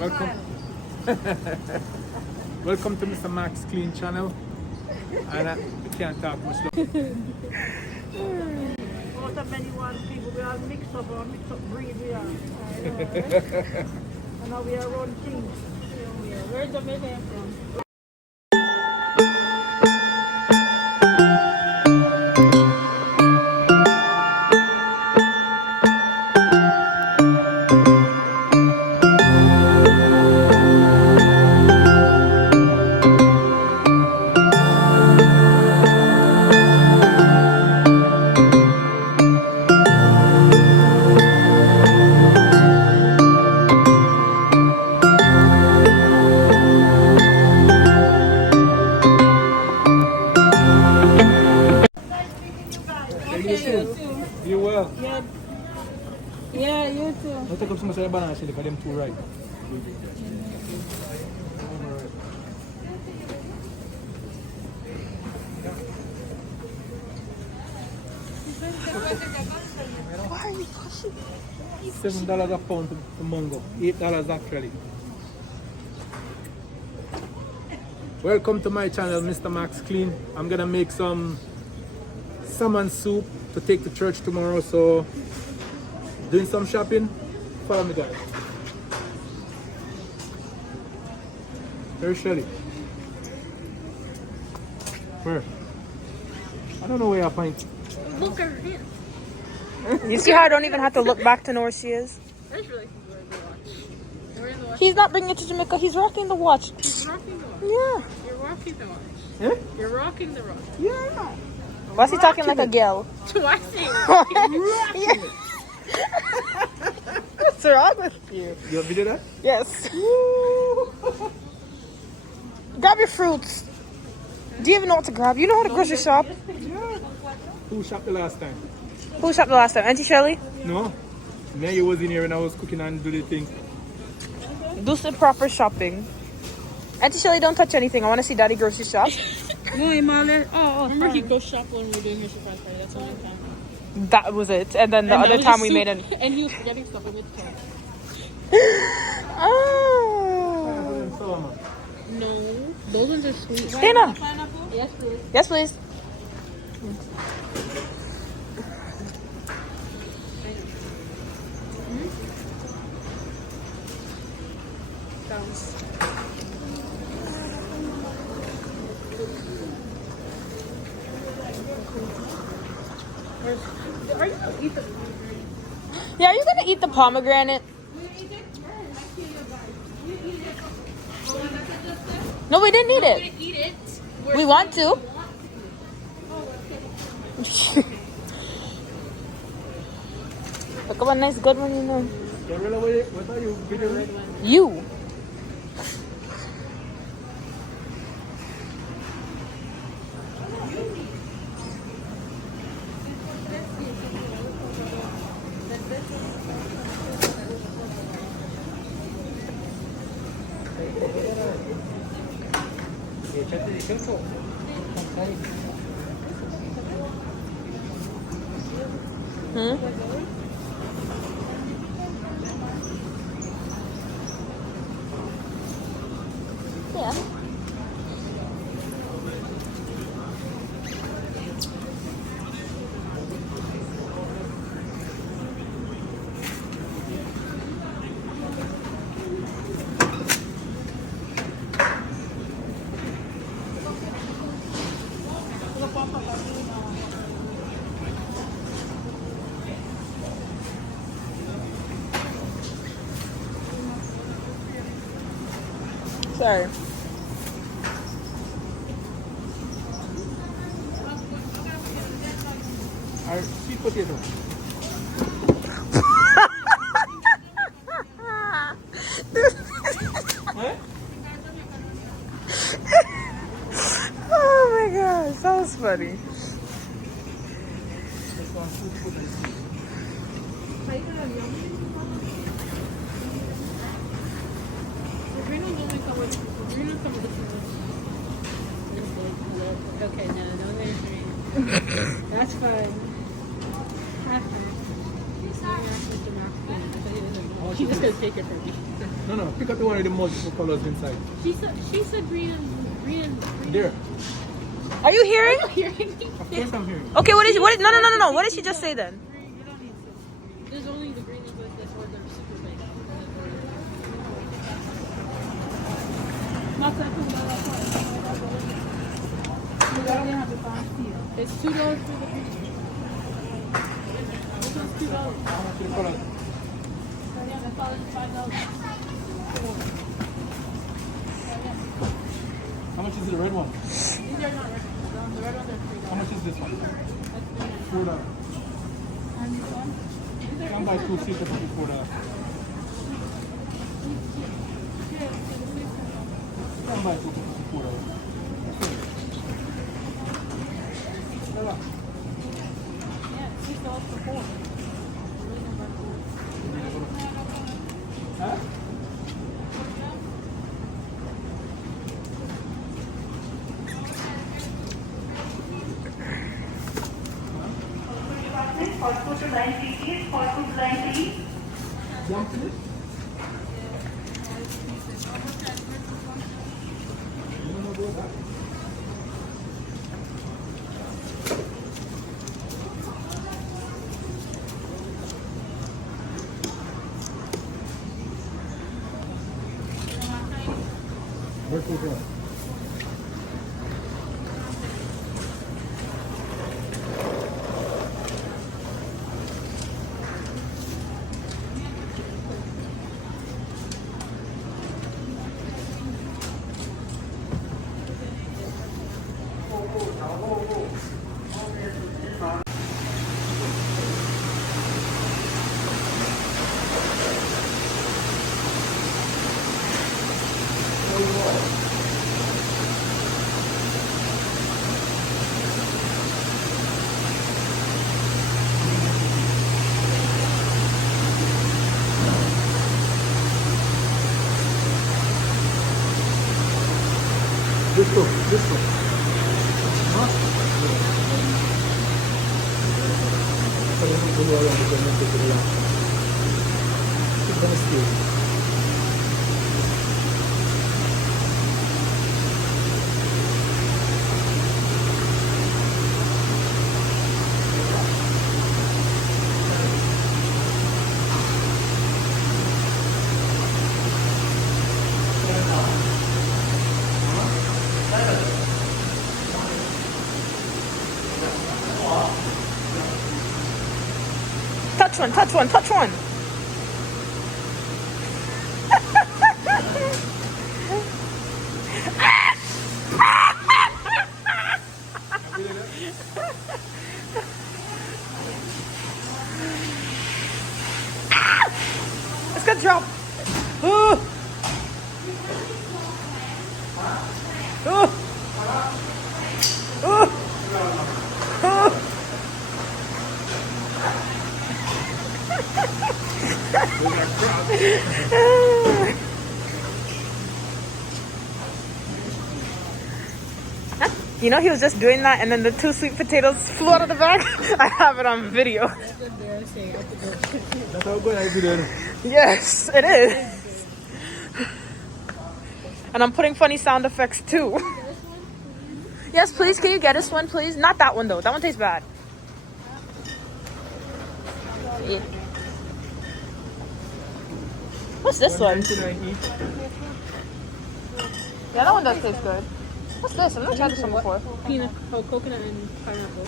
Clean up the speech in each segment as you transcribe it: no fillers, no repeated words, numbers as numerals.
Welcome. Welcome to Mr. Max Clean channel. And we can't talk much. Most of many one people, we all mixed up breed we are. And now we are one team. Where's the men from? You well? Yeah. Yeah, you too. I'll take up some of the banana because them too right. Why are you pushing? $7 a pound to mango. $8 actually. Welcome to my channel, Mr. Max Clean. I'm gonna make some salmon soup to take to church tomorrow. So, doing some shopping. Follow me, guys. There's Shelly. Where? I don't know where I find. Look at him. You see how I don't even have to look back to know where she is? That's really wearing the watch. Wearing the watch. He's not bringing it to Jamaica. He's rocking the watch. He's rocking the watch. Yeah. You're rocking the watch. Eh? You're rocking the watch. Yeah. Why's he talking like a girl? Do I say Yeah. What's wrong with you? You want me to do that? Yes. Grab your fruits. Do you even know what to grab? You know how to grocery shop? Who shopped the last time? Who shopped the last time? Auntie Shirley? No. Me and you was in here when I was cooking and do the thing. Do some proper shopping. Auntie Shirley, don't touch anything. I want to see Daddy grocery shop. No, Emmanuel. Remember he goes shop when we were doing his surprise party. That's the only time. That was it. And then the other time we made an... And he was forgetting stuff in the time. Oh. No, those ones are sweet. Dana. Yes, please. Yes, please. Sounds. Are you gonna eat the? Yeah, are you going to eat the pomegranate? No, we didn't eat it. Eat it. We want to. Look at what nice good one you know. What are you videoing? You. Hmm? Yeah. Sorry. Sweet potato. Oh my gosh, that was funny. Okay, no, there's green. That's fine. That's fine. He's just gonna take it from me. No. Pick up the one with the multiple colors inside. She said green and There. Are you hearing? hearing me? Of course I'm hearing. Okay, what no. What did she just say then? You don't need to. There's only the green ones like this or they're super big. It's $2 for the green. This one's $2. How much is the color? Yeah, that's all it's $5. How much is the red one? These are not red ones. The red ones are $3. How much is this one? That's $3. $4. And this one? You can buy 2 seats for $4. You can buy 2 for $4. Yeah, $6 for 4. Huh? Jump in it? You don't know about that? Where's the girl? This one. Huh? Touch one. It's gonna drop. You know, he was just doing that, and then the 2 sweet potatoes flew out of the bag. I have it on video. That's how good I did. Yes, it is. And I'm putting funny sound effects too. Yes, please. Can you get us one, please? Not that one though. That one tastes bad. Yeah. What's this one? Yeah, that one does taste good. What's this? I've never tried this one before. Coconut and pineapple.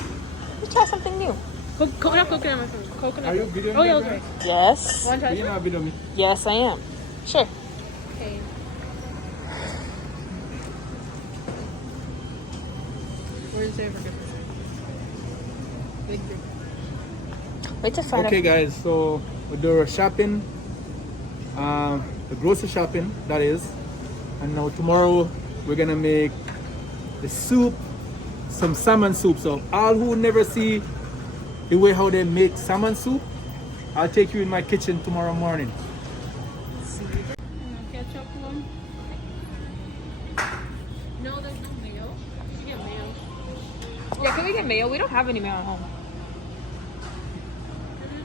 Let's try something new. Not coconut, my friend. Coconut. Are you videoing Oh, yeah, me, okay. Yes. One try. You know video me. Yes, I am. Sure. Okay. Where's the difference? Big difference. Wait to find Okay guys, so we do our shopping, the grocery shopping that is, and now tomorrow we're gonna make the soup, some salmon soup. So all who never see the way how they make salmon soup, I'll take you in my kitchen tomorrow morning. Ketchup one? No, there's no mayo. You get mayo. Yeah, can we get mayo? We don't have any mayo at home.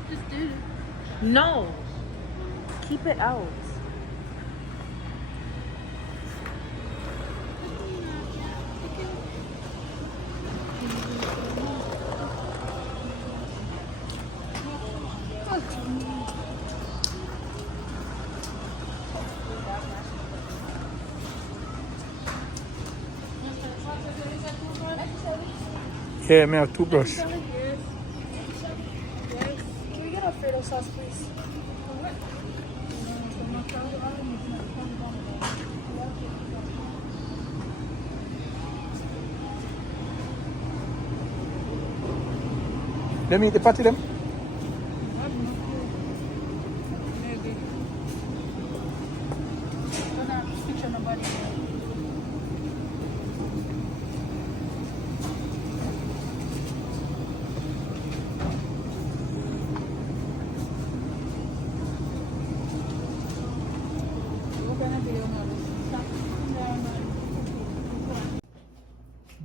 Just did it. No. Keep it out. Yeah, me have toothbrush. Yes. Can we get Alfredo sauce, please? Let me eat the patty them.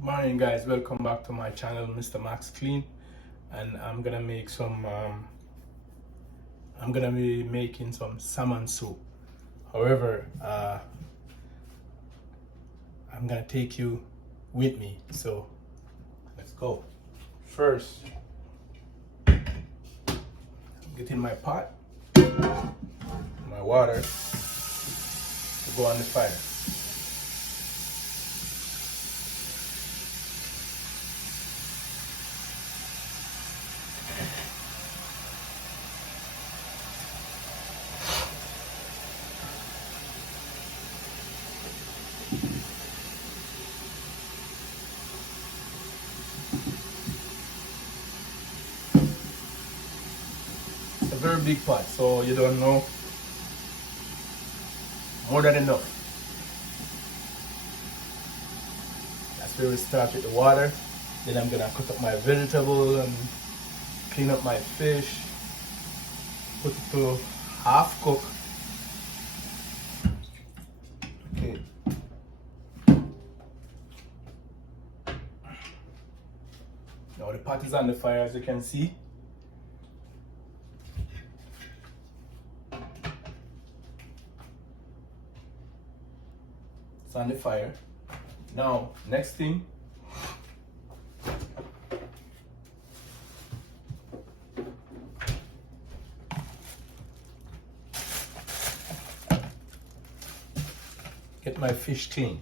Morning guys, welcome back to my channel, Mr. Max Clean, and I'm gonna make some I'm gonna be making some salmon soup. However, I'm gonna take you with me, so let's go. First, get in my pot, my water to go on the fire. It's a very big pot, so you don't know, more than enough. That's where we start with the water. Then I'm gonna cut up my vegetable and clean up my fish, put it to half cook. Okay. Now the pot is on the fire, as you can see. It's on the fire. Now, next thing, get my fish clean.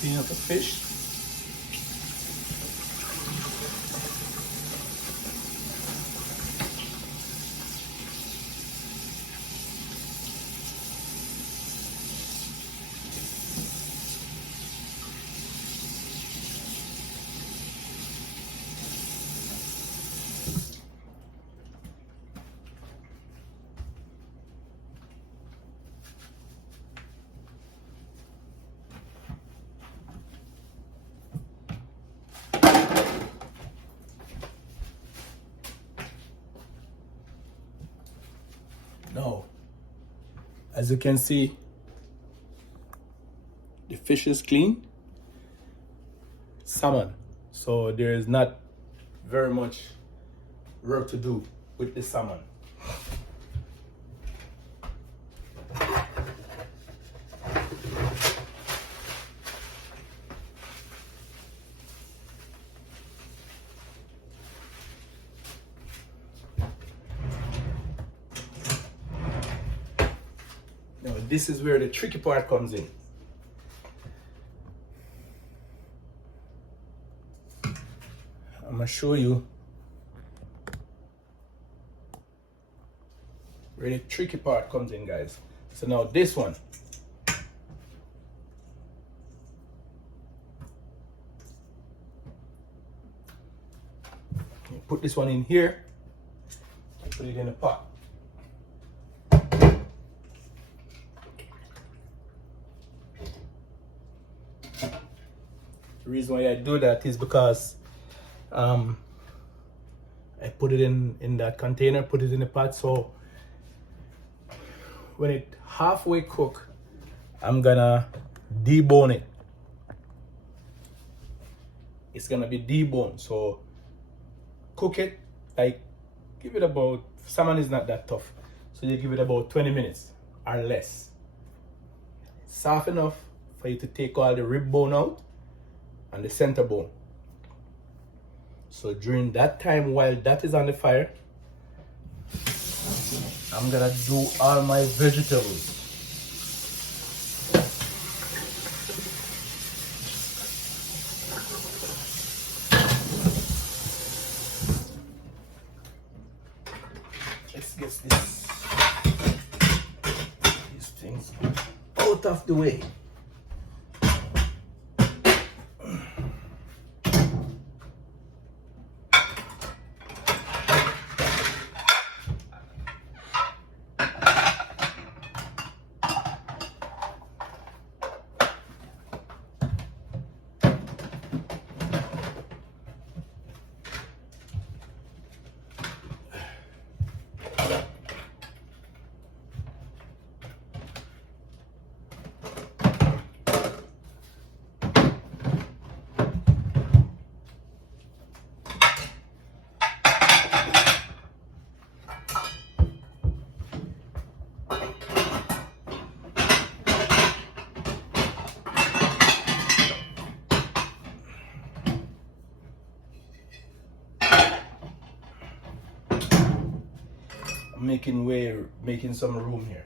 Clean up the fish. Now, as you can see, the fish is clean. Salmon, so there is not very much work to do with the salmon. Now, this is where the tricky part comes in. I'm gonna show you where the tricky part comes in, guys. So now this one, you put this one in here, put it in the pot. The reason why I do that is because I put it in that container, put it in the pot, so when it halfway cook, I'm gonna debone it. It's gonna be deboned, so cook it, like give it about, salmon is not that tough, so you give it about 20 minutes or less. Soft enough for you to take all the rib bone out and the center bone. So during that time, while that is on the fire, I'm gonna do all my vegetables. Let's get these things out of the way. Making some room here.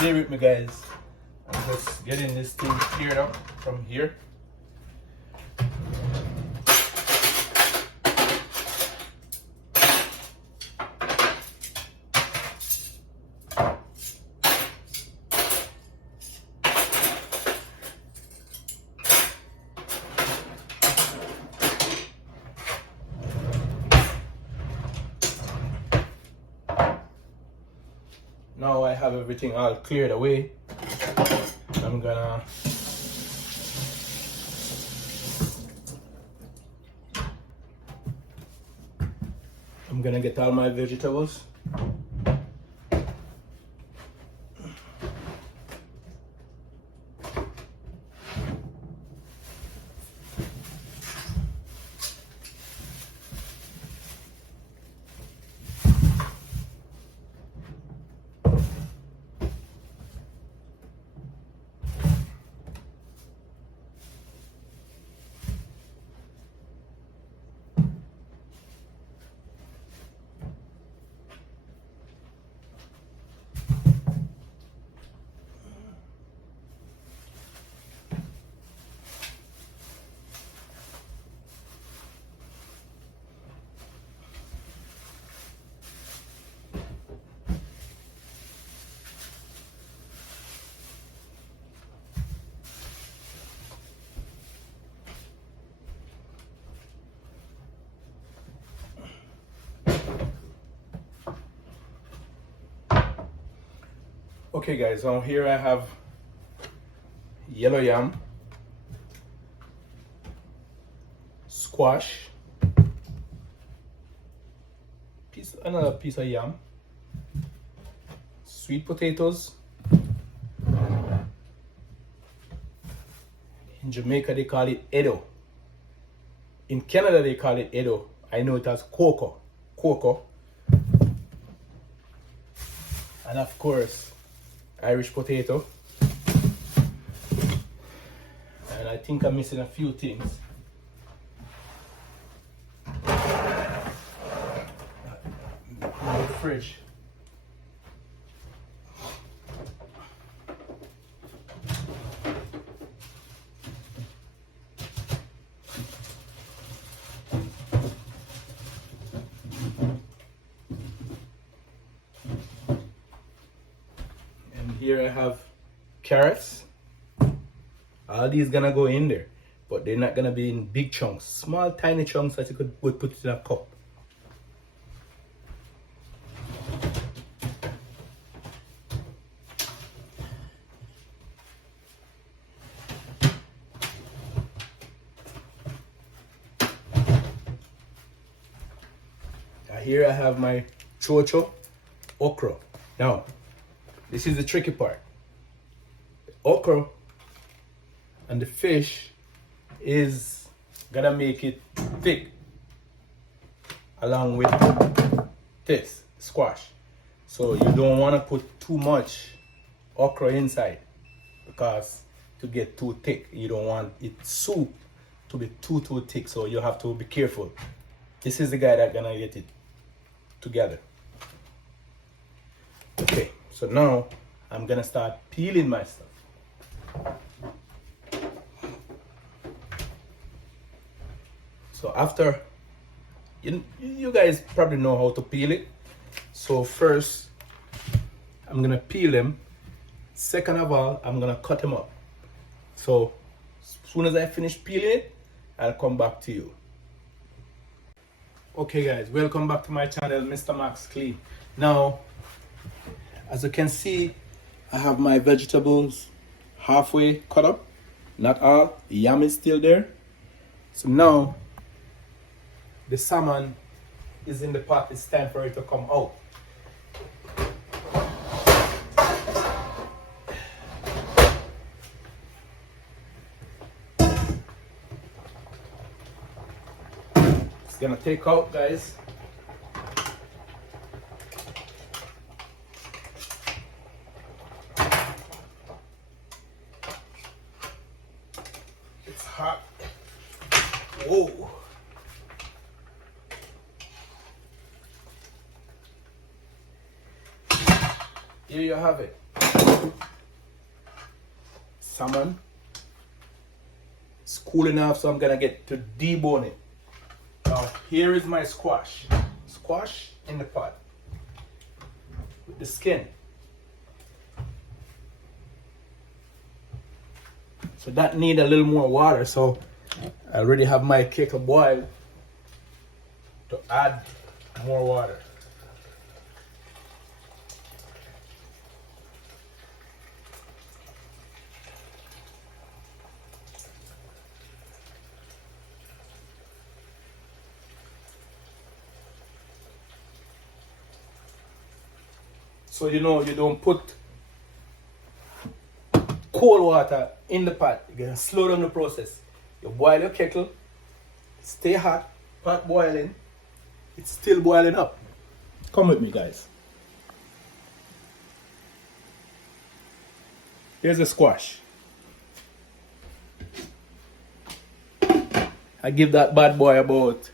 Stay with me, guys. I'm just getting this thing cleared up from here. Now I have everything all cleared away. I'm gonna get all my vegetables. Okay guys, so here I have yellow yam, squash, another piece of yam, sweet potatoes. In Jamaica they call it edo. In Canada they call it edo. I know it as cocoa. And of course Irish potato, and I think I'm missing a few things. fridge. And here I have carrots. All these gonna go in there, but they're not gonna be in big chunks. Small, tiny chunks that you would put it in a cup. Here I have my chocho okra. Now, this is the tricky part. The okra and the fish is gonna make it thick along with this squash. So you don't want to put too much okra inside because to get too thick. You don't want it soup to be too thick, so you have to be careful. This is the guy that's gonna get it together. Okay, so now I'm gonna start peeling my stuff. So after, you guys probably know how to peel it. So first, I'm gonna peel them. Second of all, I'm gonna cut them up. So as soon as I finish peeling it, I'll come back to you. Okay guys, welcome back to my channel, Mr. Max Clean. Now, as you can see, I have my vegetables halfway cut up. Not all, the yam is still there. So now, the salmon is in the pot. It's time for it to come out. It's gonna take out, guys. It's hot. Whoa. Here you have it. Salmon. It's cool enough, so I'm gonna get to debone it. Now, here is my squash. Squash in the pot with the skin. So that need a little more water, so I already have my kettle boiled to add more water. So you know you don't put cold water in the pot. You're gonna slow down the process. You boil your kettle, stay hot, pot boiling, it's still boiling up. Come with me, guys. Here's the squash. I give that bad boy about,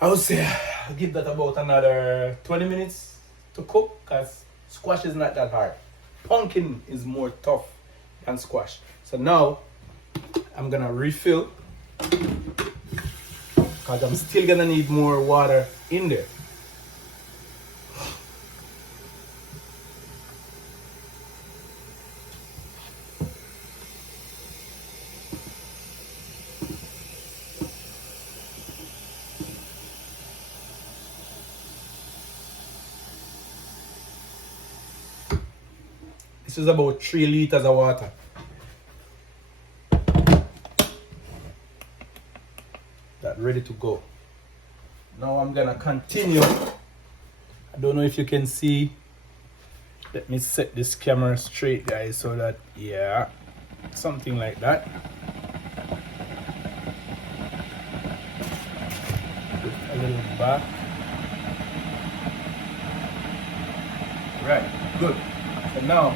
I would say, I'll give that about another 20 minutes to cook, because squash is not that hard. Pumpkin is more tough than squash. So now I'm gonna refill, because I'm still gonna need more water in there. This is about 3 liters of water. That ready to go. Now I'm gonna continue. I don't know if you can see. Let me set this camera straight, guys, so that, yeah, something like that. Put a little back. Right, good. And now,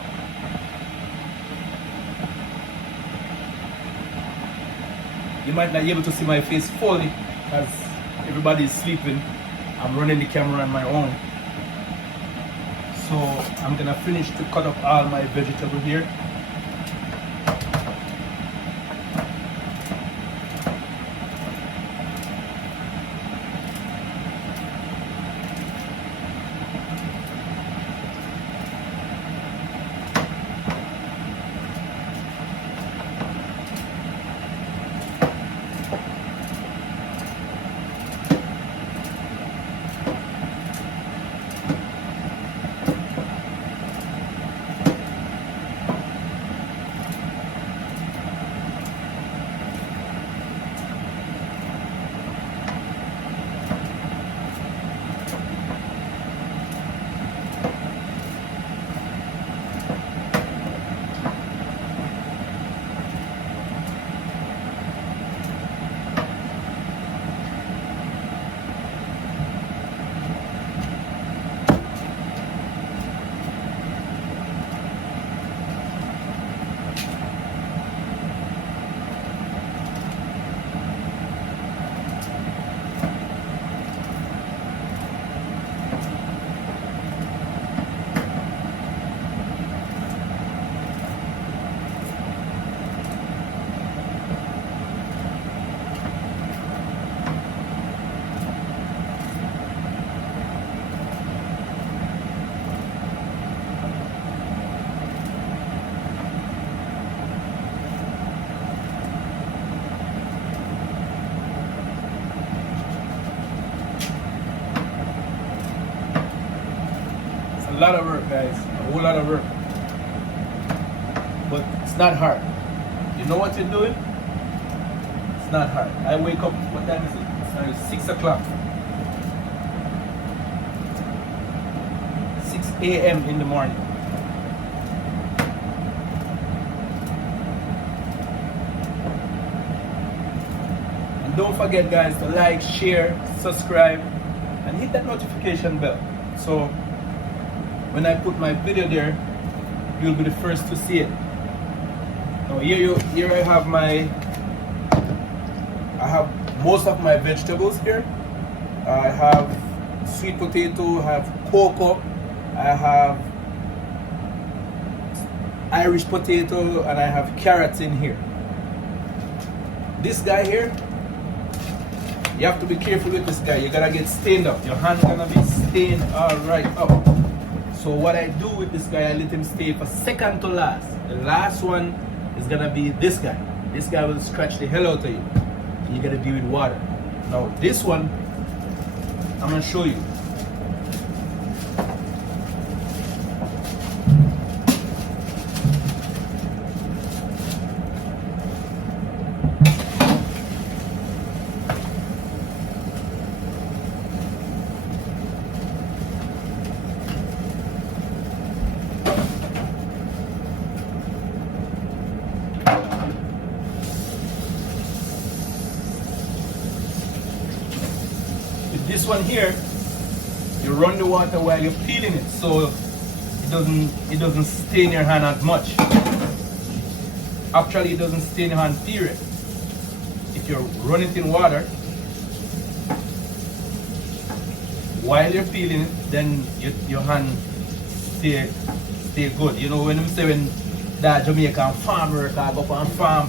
you might not be able to see my face fully as everybody is sleeping. I'm running the camera on my own. So I'm gonna finish to cut up all my vegetable here. A lot of work, guys, a whole lot of work, but it's not hard. You know what you're doing? It's not hard. I wake up, what time is it? It's now 6 o'clock. 6 a.m. in the morning. And don't forget, guys, to like, share, subscribe, and hit that notification bell. So when I put my video there, you'll be the first to see it. Now here I have most of my vegetables here. I have sweet potato, I have cocoa, I have Irish potato, and I have carrots in here. This guy here, you have to be careful with this guy. You're gonna get stained up. Your hand's gonna be stained all right up. So what I do with this guy, I let him stay for second to last. The last one is gonna be this guy. This guy will scratch the hell out of you. You gotta deal with water. Now this one, I'm gonna show you. This one here, you run the water while you're peeling it, so it doesn't stain your hand as much. Actually, it doesn't stain your hand, period. If you run it in water while you're peeling it, then your hand stay good. You know when I'm saying that Jamaican farmer go up on farm,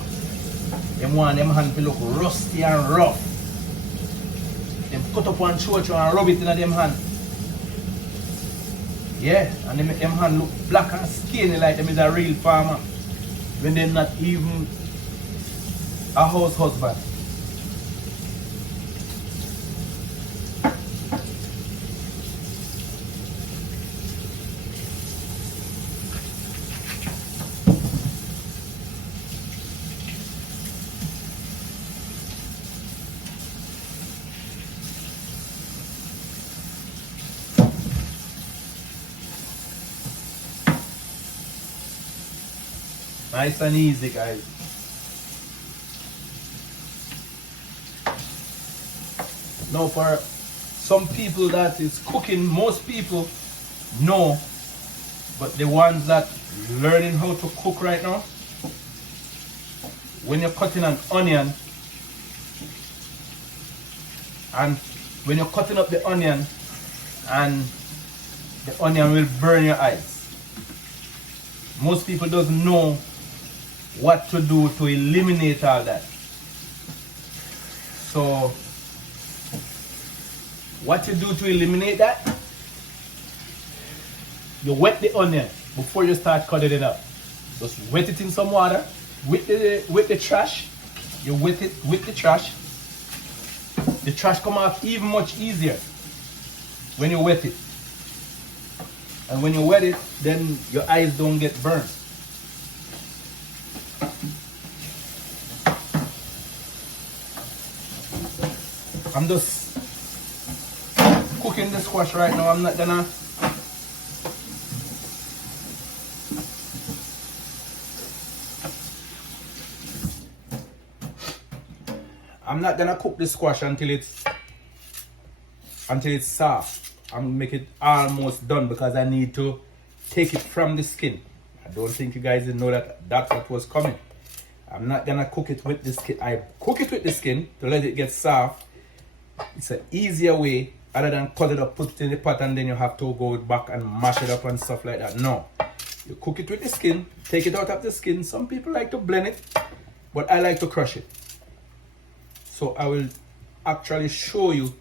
them want them hand to look rusty and rough. Them cut up one chocho and rub it in them hand. Yeah, and them hand look black and skinny like them is a real farmer. When they're not even a house husband. Nice and easy, guys. Now for some people that is cooking, most people know, but the ones that learning how to cook right now, when you're cutting an onion and when you're cutting up the onion, and the onion will burn your eyes. Most people doesn't know what to do to eliminate all that. So what you do to eliminate that, you wet the onion before you start cutting it up. Just wet it in some water with the trash. You wet it with the trash. The trash come off even much easier when you wet it. And when you wet it, then your eyes don't get burned. I'm just cooking the squash right now. I'm not gonna cook the squash until it's soft. I'm gonna make it almost done because I need to take it from the skin. I don't think you guys didn't know that that's what was coming. I'm not gonna cook it with the skin. I cook it with the skin to let it get soft. It's an easier way other than cut it up, put it in the pot, and then you have to go back and mash it up and stuff like that. No. You cook it with the skin, take it out of the skin. Some people like to blend it, but I like to crush it. So I will actually show you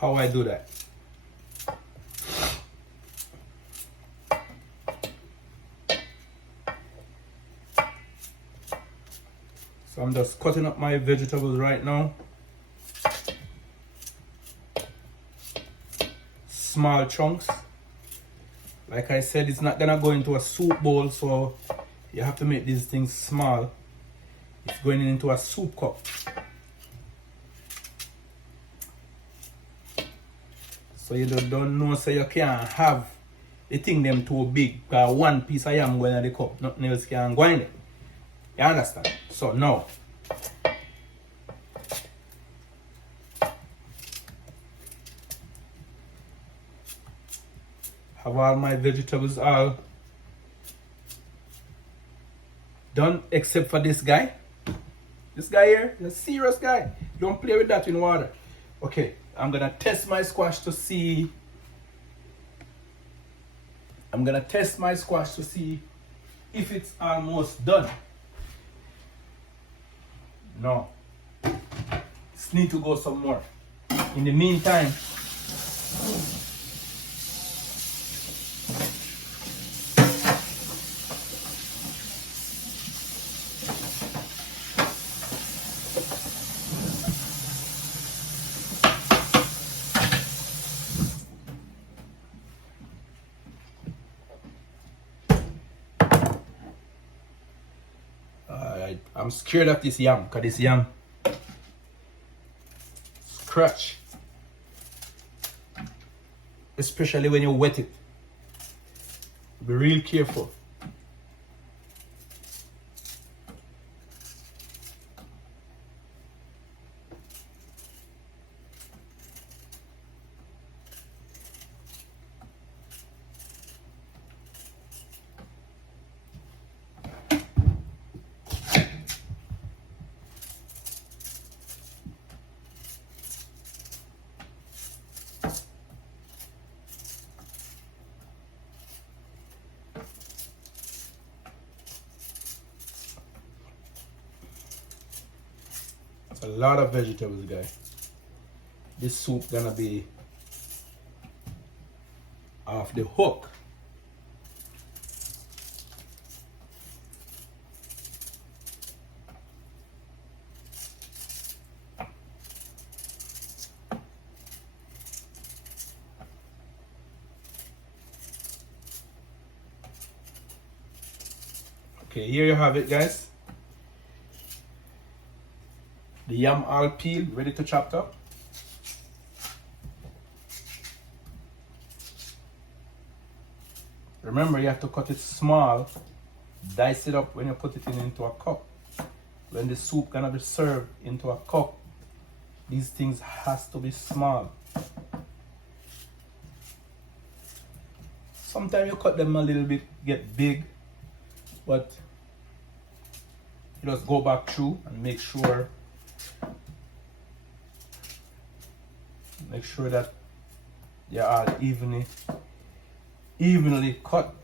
how I do that. So I'm just cutting up my vegetables right now. Small chunks. Like I said, it's not gonna go into a soup bowl, so you have to make these things small. It's going into a soup cup. So you don't know, so you can't have the thing them too big, because one piece of yam going in the cup, nothing else can go in it. You understand? So now, have all my vegetables all done except for this guy. This guy here, the serious guy. Don't play with that in water. Okay, I'm gonna test my squash to see. If it's almost done. No. Just need to go some more. In the meantime, I'm scared of this yam, because this yam scratch, especially when you wet it. Be real careful. A lot of vegetables, guys. This soup gonna be off the hook. Okay, here you have it, guys. The yam all peeled, ready to chop up. Remember, you have to cut it small, dice it up when you put it into a cup. When the soup gonna be served into a cup, these things has to be small. Sometimes you cut them a little bit, get big, but you just go back through and make sure Make sure that they are evenly cut.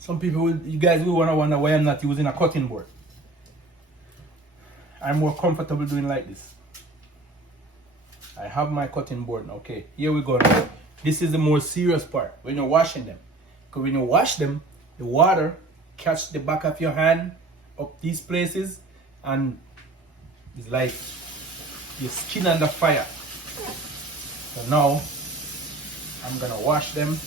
Some people, you guys will wanna wonder why I'm not using a cutting board. I'm more comfortable doing like this. I have my cutting board now. Okay, here we go now. This is the more serious part when you're washing them. Because when you wash them, the water catch the back of your hand up these places and it's like your skin under fire. So now I'm gonna wash them.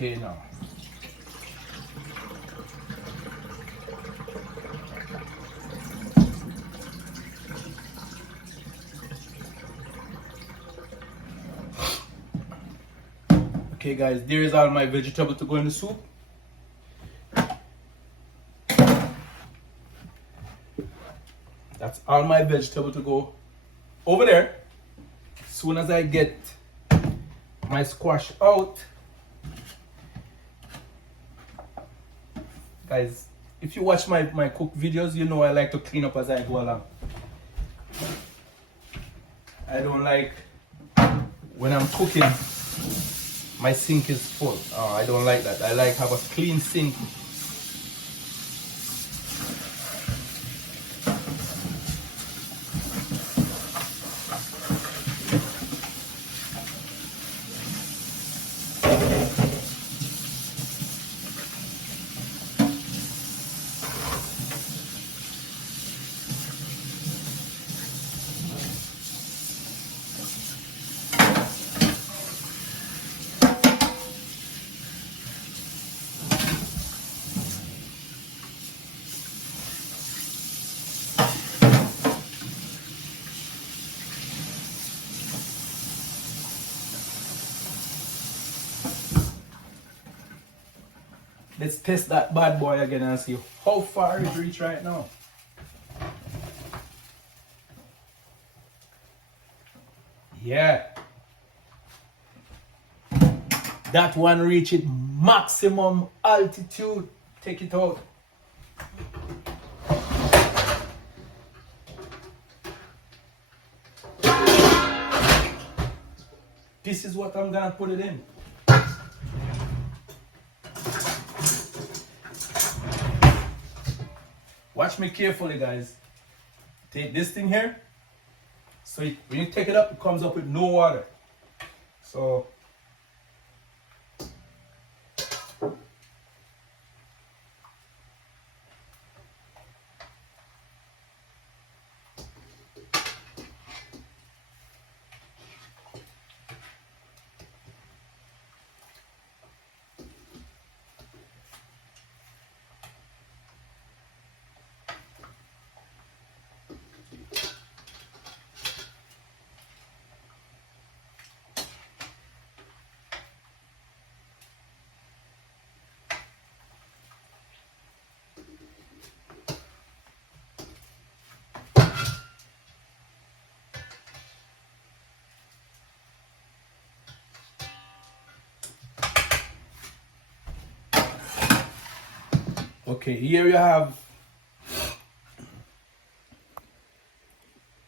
Okay now. Okay guys, there is all my vegetable to go in the soup. That's all my vegetable to go over there. As soon as I get my squash out, guys, if you watch my cook videos, you know I like to clean up as I go along. I don't like when I'm cooking my sink is full. Oh, I don't like that. I like have a clean sink. Let's test that bad boy again and see how far it reach right now. Yeah. That one reach it maximum altitude. Take it out. This is what I'm gonna put it in. Watch me carefully, guys. Take this thing here. So when you take it up, it comes up with no water. So Okay, here you have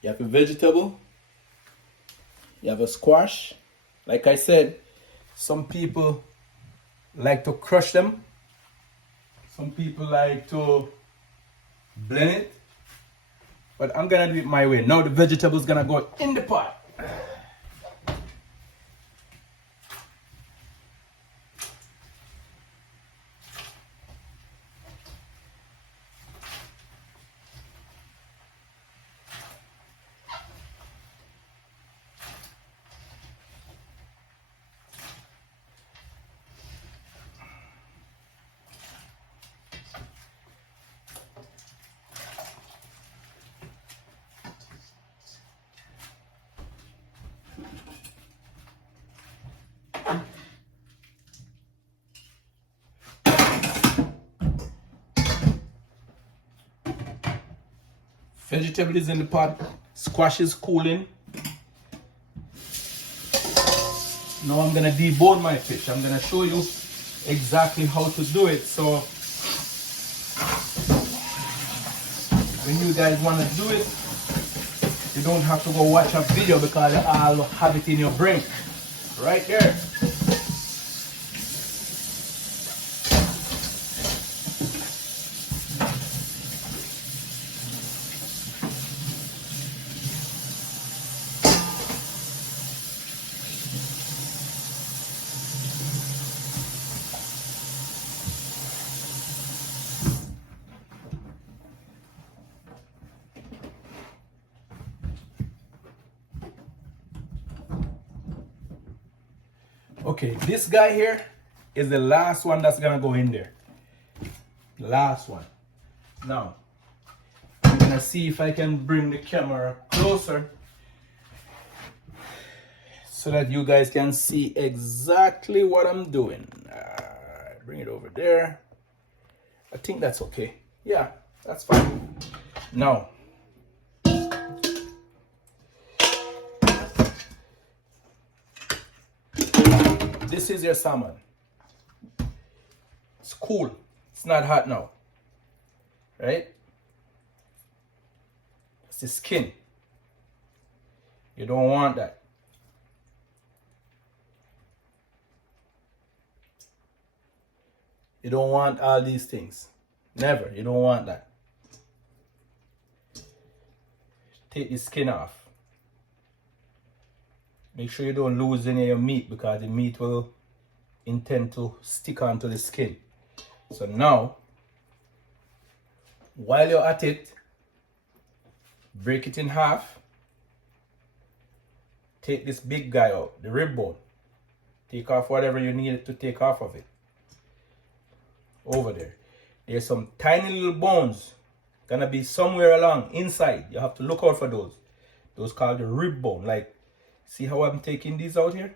a vegetable, you have a squash. Like I said, some people like to crush them, some people like to blend it, but I'm gonna do it my way. Now the vegetable is gonna go in the pot. Vegetable is in the pot, squash is cooling. Now I'm gonna debone my fish. I'm gonna show you exactly how to do it. So when you guys wanna do it, you don't have to go watch a video because I'll have it in your brain. Right there. Okay, this guy here is the last one that's gonna go in there. Last one. Now, I'm gonna see if I can bring the camera closer so that you guys can see exactly what I'm doing. Bring it over there. I think that's okay. Yeah, that's fine. Now, this is your salmon. It's cool. It's not hot now. Right? It's the skin. You don't want that. You don't want all these things. Never. You don't want that. Take the skin off. Make sure you don't lose any of your meat because the meat will intend to stick onto the skin. So now, while you're at it, break it in half. Take this big guy out, the rib bone. Take off whatever you need to take off of it. Over there. There's some tiny little bones gonna be somewhere along inside. You have to look out for those. Those called the rib bone. Like, see how I'm taking these out here?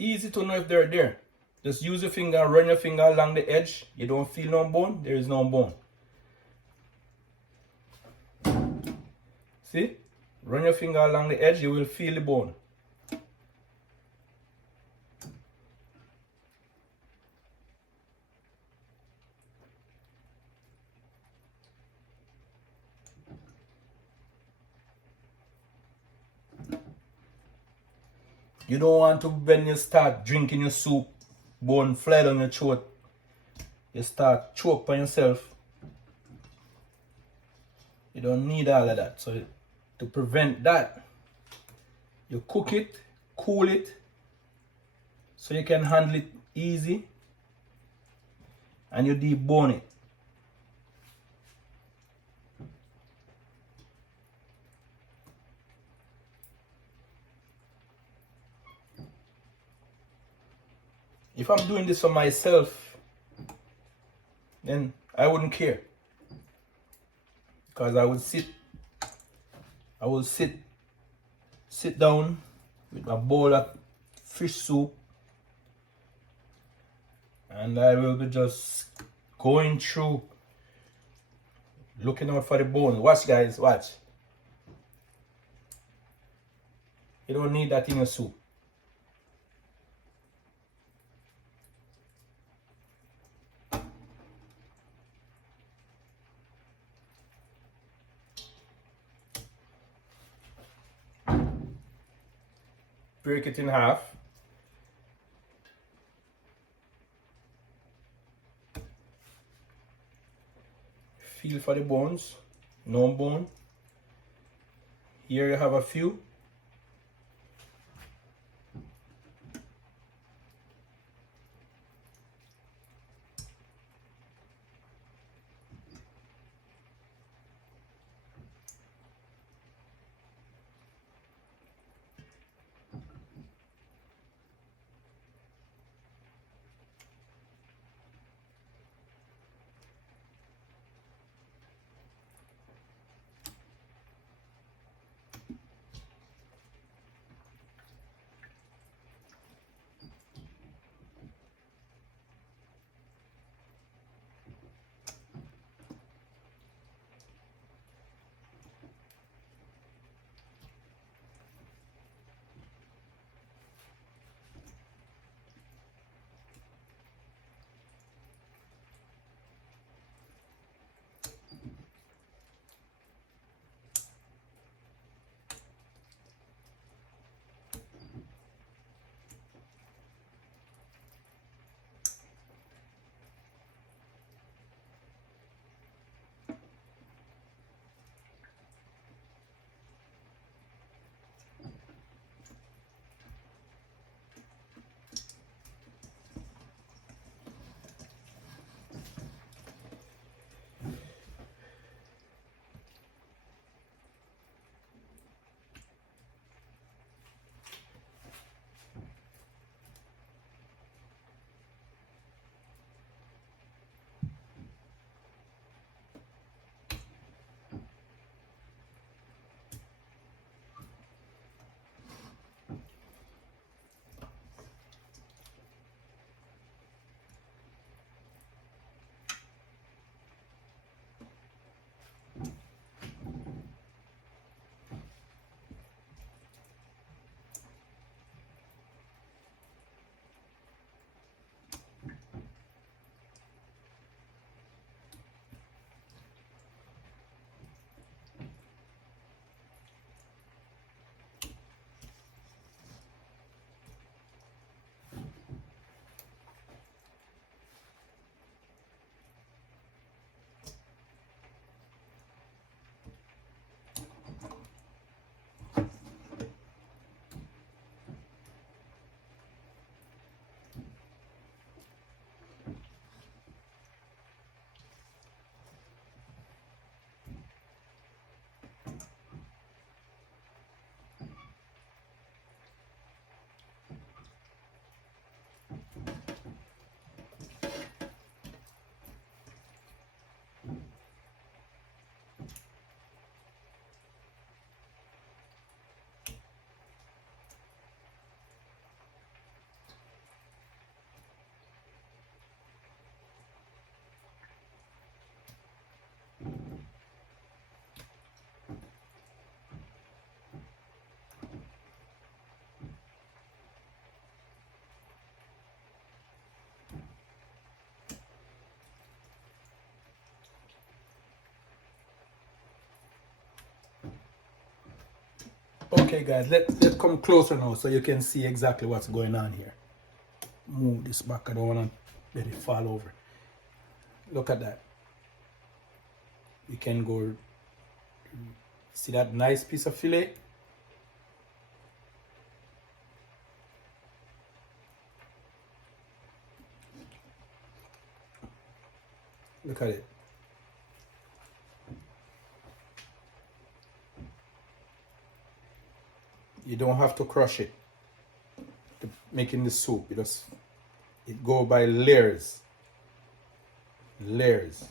Easy to know if they're there. Just use your finger, run your finger along the edge. You don't feel no bone, there is no bone. See? Run your finger along the edge, you will feel the bone. You don't want to, when you start drinking your soup, bone fly down your throat, you start choke on yourself. You don't need all of that. So to prevent that, you cook it, cool it, so you can handle it easy, and you debone it. If I'm doing this for myself, then I wouldn't care. Because I would sit down with my bowl of fish soup, and I will be just going through Looking out for the bone. Watch, guys, watch. You don't need that in your soup. Break it in half. Feel for the bones. No bone. Here you have a few. Okay guys, let's come closer now so you can see exactly what's going on here. Move this back, I don't want to let it fall over. Look at that. You can go, see that nice piece of fillet? Look at it. You don't have to crush it to making the soup. It go by layers. Layers.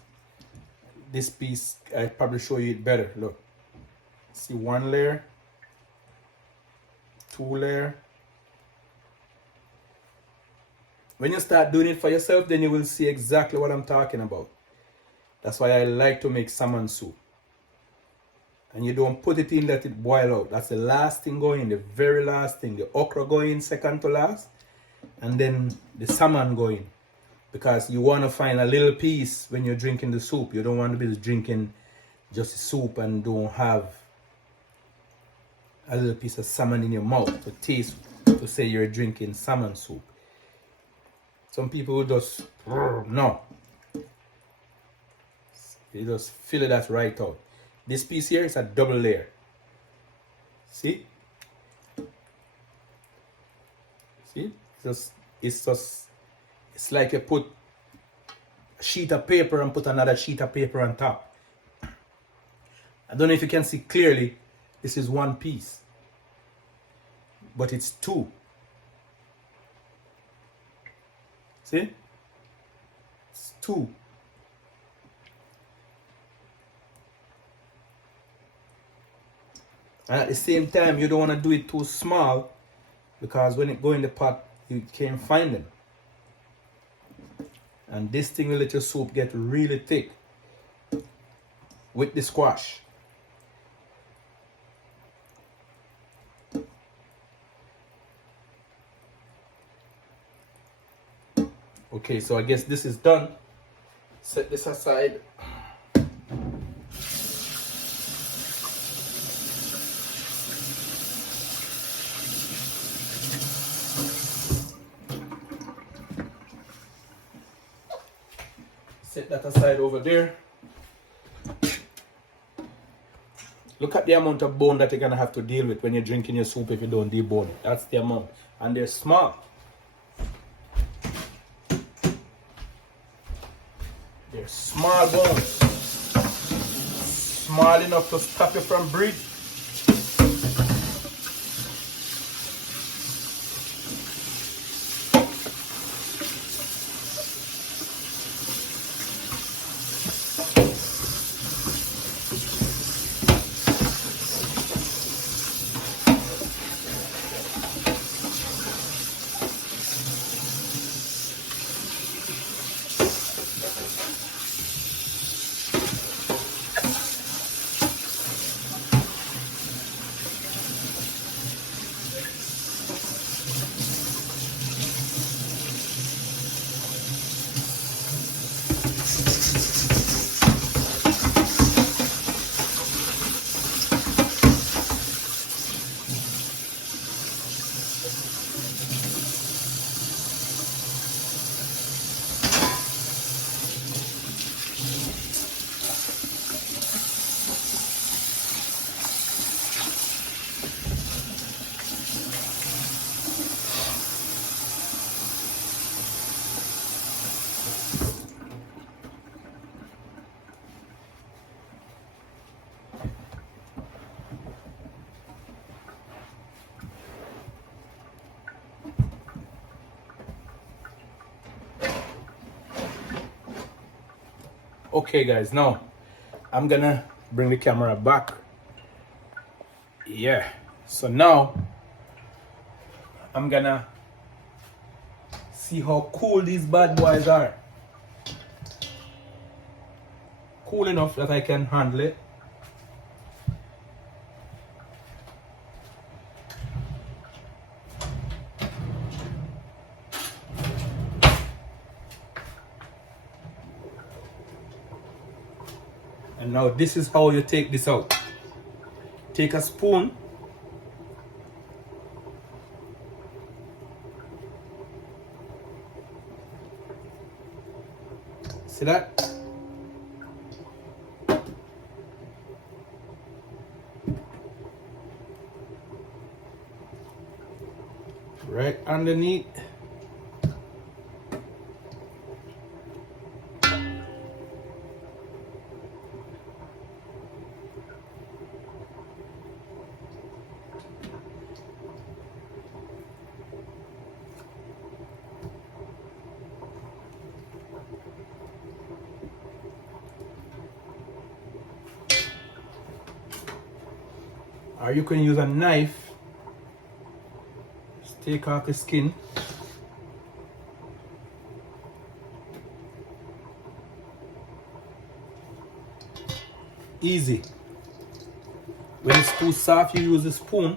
This piece, I probably show you it better. Look. See, one layer, two layer. When you start doing it for yourself, then you will see exactly what I'm talking about. That's why I like to make salmon soup. And you don't put it in, let it boil out. That's the last thing going in, the very last thing. The okra going second to last, and then the salmon going. Because you want to find a little piece when you're drinking the soup. You don't want to be drinking just the soup and don't have a little piece of salmon in your mouth to taste, to say you're drinking salmon soup. Some people just, no. You just fill that right out. This piece here is a double layer. See? See? It's like you put a sheet of paper and put another sheet of paper on top. I don't know if you can see clearly. This is one piece. But it's two. See? It's two. And at the same time, you don't want to do it too small, because when it go in the pot, you can't find them. And this thing will let your soup get really thick with the squash. Okay, so I guess this is done. Set this aside. Set that aside over there. Look at the amount of bone that you're gonna have to deal with when you're drinking your soup if you don't debone it. That's the amount. And they're small. They're small bones. Small enough to stop you from breathing. Okay guys, now I'm gonna bring the camera back. Yeah, so now I'm gonna see how cool these bad boys are. Cool enough that I can handle it. And now this is how you take this out. Take a spoon. See that? Right underneath. Or you can use a knife. Just take off the skin. Easy. When it's too soft, you use a spoon.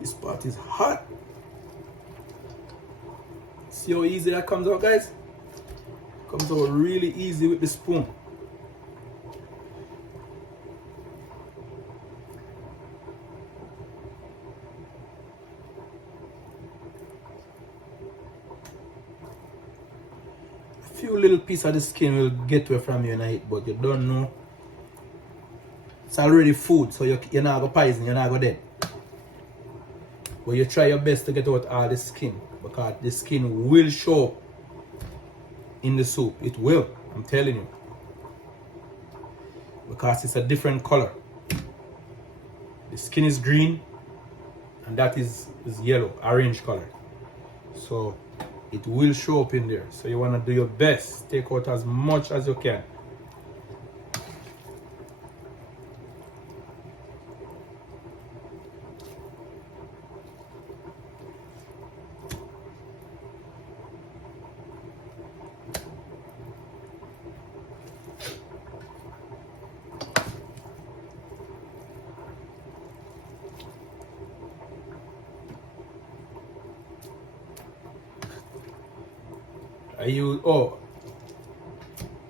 This part is hot. See how easy that comes out, guys? Comes out really easy with the spoon. A few little pieces of the skin will get away from you and eat, but you don't know. It's already food, so you're not going to poison, you're not going to dead. But you try your best to get out all the skin, because the skin will show up in the soup. It will, I'm telling you. Because it's a different color. The skin is green and that is yellow, orange color. So it will show up in there. So you want to do your best. Take out as much as you can.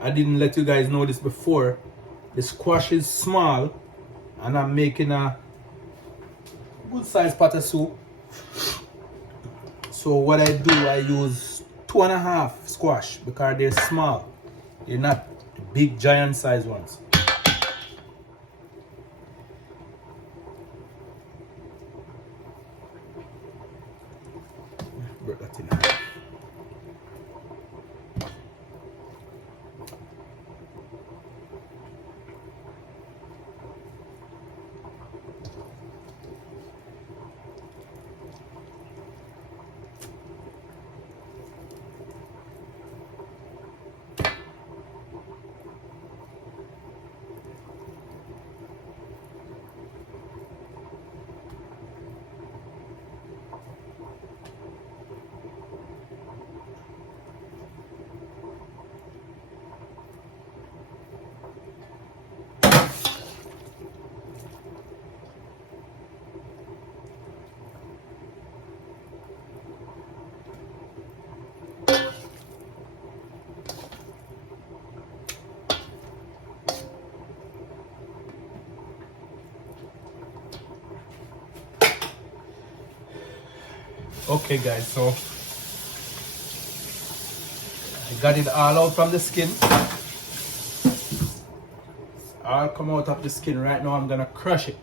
I didn't let you guys know this before. The squash is small and I'm making a good size pot of soup. So what I do, I use 2.5 squash because they're small. They're not the big giant size ones. Break that in half. Okay guys, so I got it all out from the skin. I'll come out of the skin right now. I'm gonna crush it.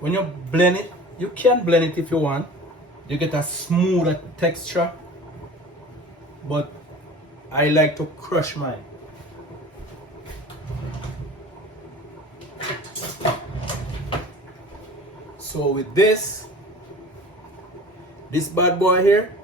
When you blend it, you can blend it if you want. You get a smoother texture, but I like to crush mine. So with this bad boy here,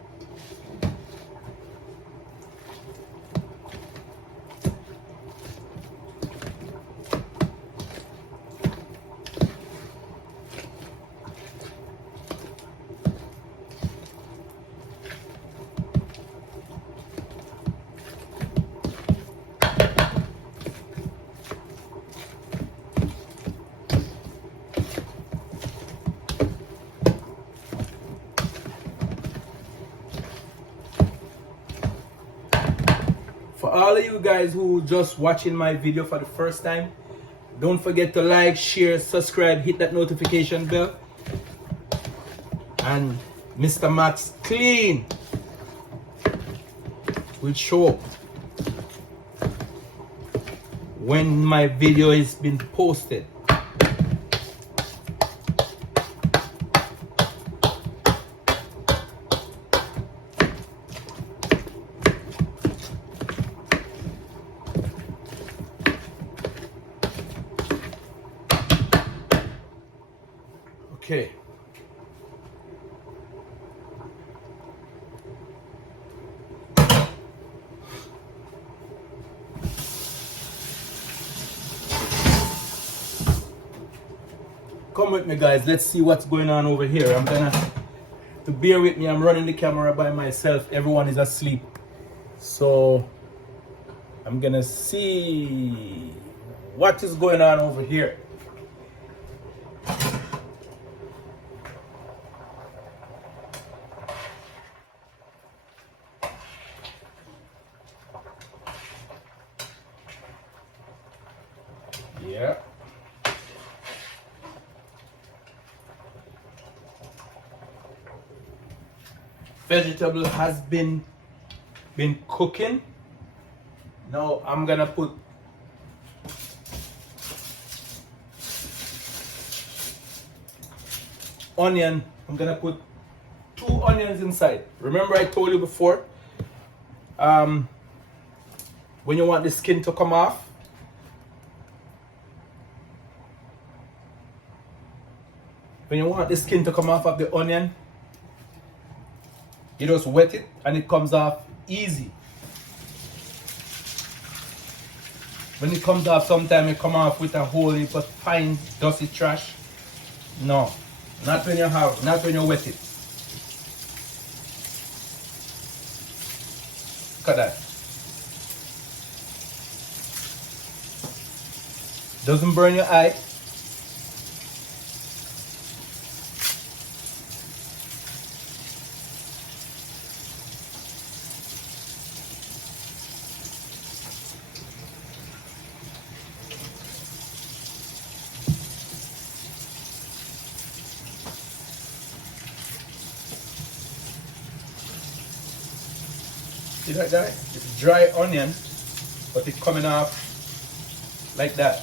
for all of you guys who just watching my video for the first time, don't forget to like, share, subscribe, hit that notification bell. And Mr. Max Clean will show up when my video is been posted. Okay. Come with me, guys. Let's see what's going on over here. I'm gonna to bear with me. I'm running the camera by myself. Everyone is asleep, so I'm gonna see what is going on over here. Yeah. Vegetable has been cooking. Now I'm gonna put onion. I'm gonna put 2 onions inside. Remember I told you before, when you want the skin to come off, of the onion, you just wet it and it comes off easy. When it comes off, sometimes it come off with a whole heap of fine dusty trash. No, not when you wet it. Look at that. Doesn't burn your eye. See that, guys? It's dry onion, but it's coming off like that.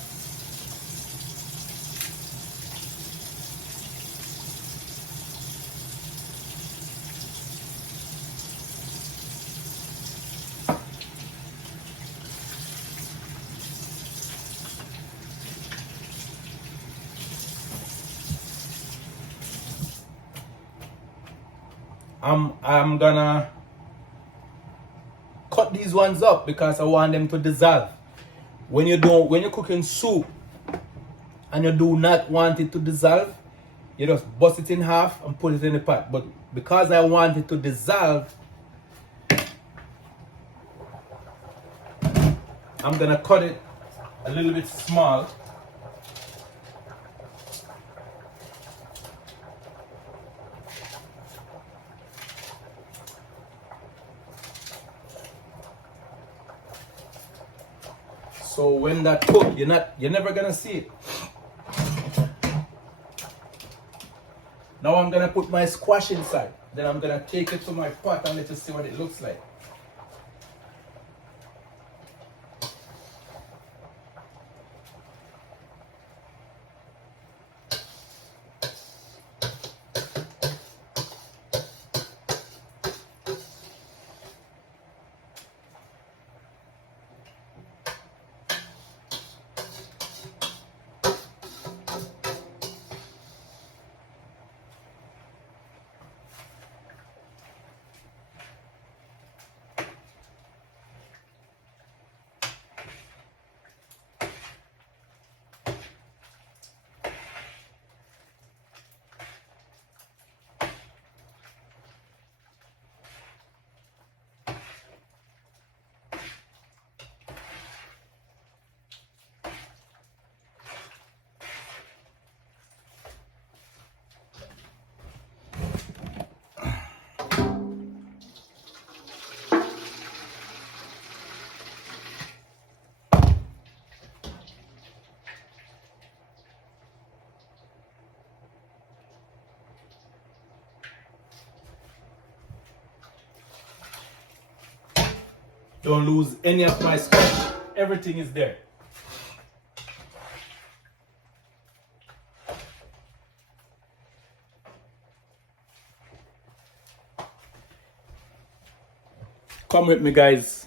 I'm gonna cut these ones up because I want them to dissolve. When you're cooking soup and you do not want it to dissolve, you just bust it in half and put it in the pot. But because I want it to dissolve, I'm gonna cut it a little bit small. So when that cook, you're never gonna see it. Now I'm gonna put my squash inside. Then I'm gonna take it to my pot and let you see what it looks like. Don't lose any of my stuff. Everything is there. Come with me, guys.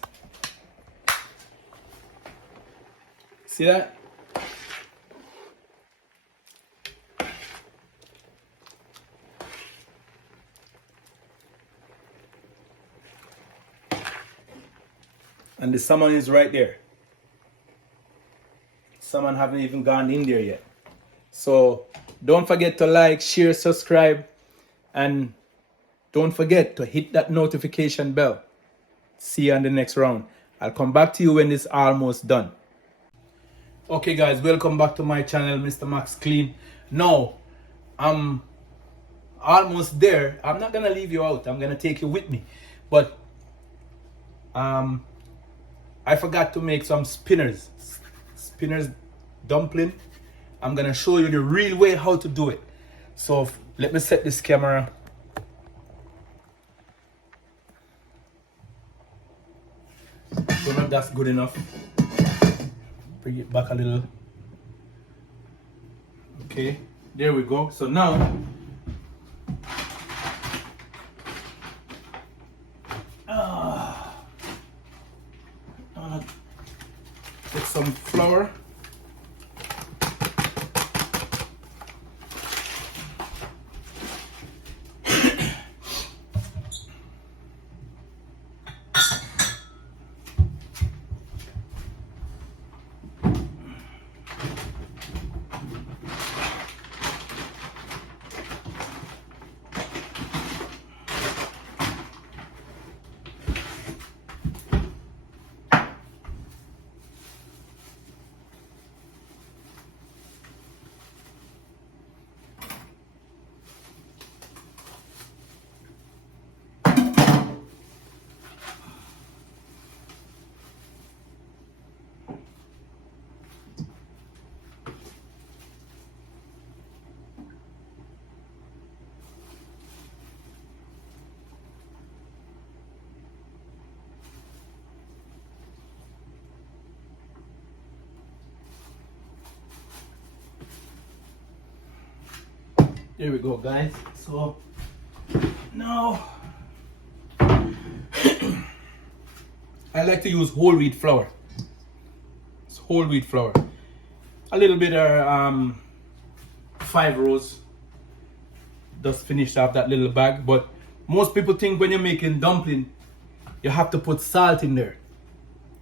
See that? And the salmon is right there. Salmon haven't even gone in there yet. So don't forget to like, share, subscribe, and don't forget to hit that notification bell. See you on the next round. I'll come back to you when it's almost done. Okay guys, welcome back to my channel, Mr. Max Clean. Now, I'm almost there. I'm not gonna leave you out. I'm gonna take you with me. But I forgot to make some spinners dumpling. I'm gonna show you the real way how to do it. So let me set this camera. Don't know if that's good enough. Bring it back a little. Okay, there we go. So now get some flour. There we go, guys. So now I like to use whole wheat flour. It's whole wheat flour. A little bit of 5 rows. Just finished off that little bag. But most people think when you're making dumpling, you have to put salt in there.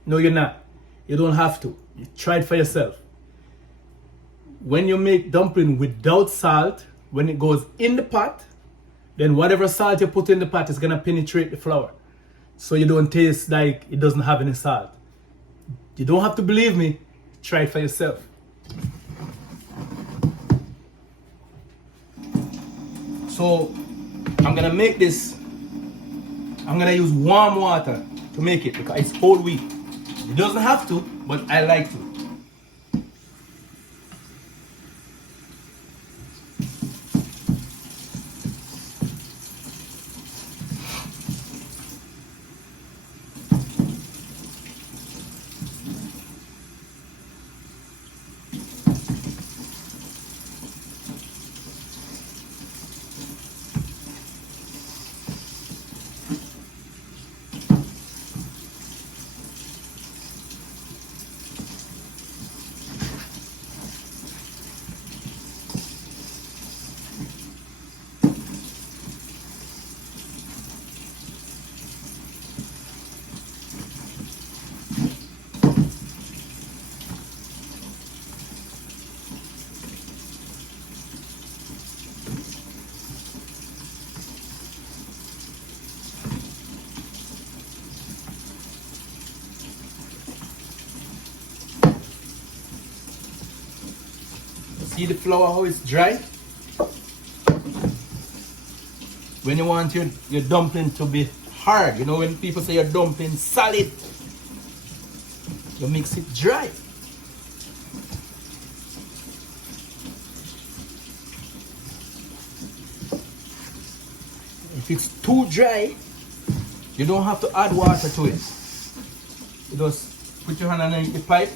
No, you're not. You don't have to. You try it for yourself. When you make dumpling without salt, when it goes in the pot, then whatever salt you put in the pot is gonna penetrate the flour. So you don't taste like it doesn't have any salt. You don't have to believe me, try it for yourself. So I'm gonna make this, I'm gonna use warm water to make it because it's whole wheat. It doesn't have to, but I like to. See the flour how it's dry? When you want your dumpling to be hard, you know when people say your dumpling solid, you mix it dry. If it's too dry, you don't have to add water to it. You just put your hand underneath the pipe.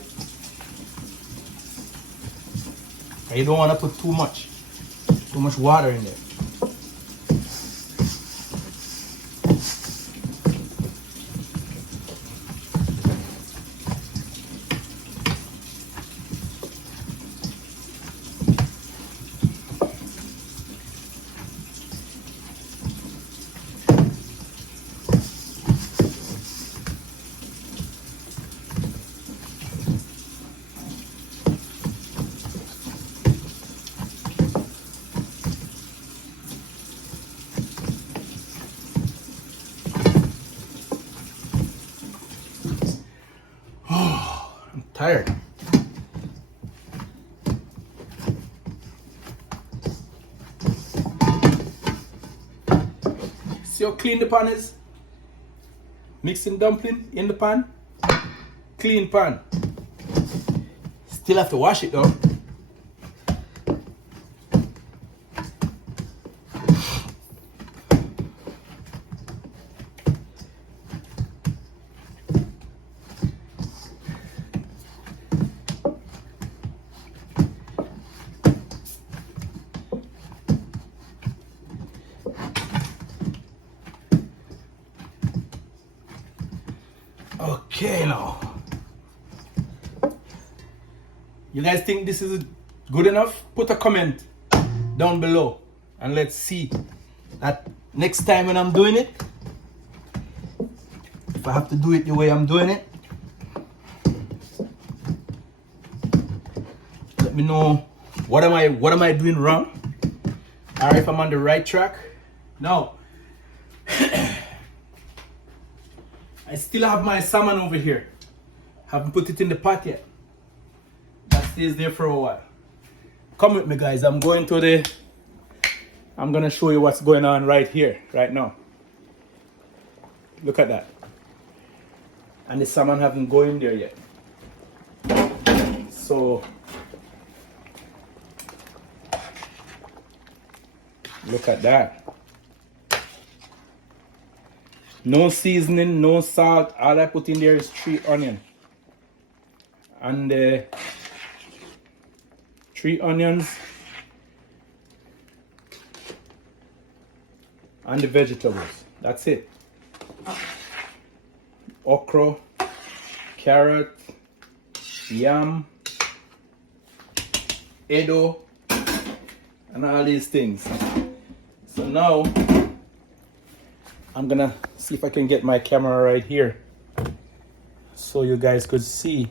And you don't want to put too much water in there. I'm tired. See how clean the pan is? Mixing dumpling in the pan. Clean pan. Still have to wash it though. Okay, now. You guys think this is good enough? Put a comment down below and let's see that next time when I'm doing it, if I have to do it the way I'm doing it, let me know what am I doing wrong, or if I'm on the right track. Now, I still have my salmon over here. Haven't put it in the pot yet. That stays there for a while. Come with me, guys. I'm gonna show you what's going on right here, right now. Look at that. And the salmon haven't gone in there yet. So look at that. No seasoning, no salt. All I put in there is 3 onions. And 3 onions. And the vegetables. That's it. Okra, carrot, yam, edo, and all these things. So now I'm gonna see if I can get my camera right here so you guys could see.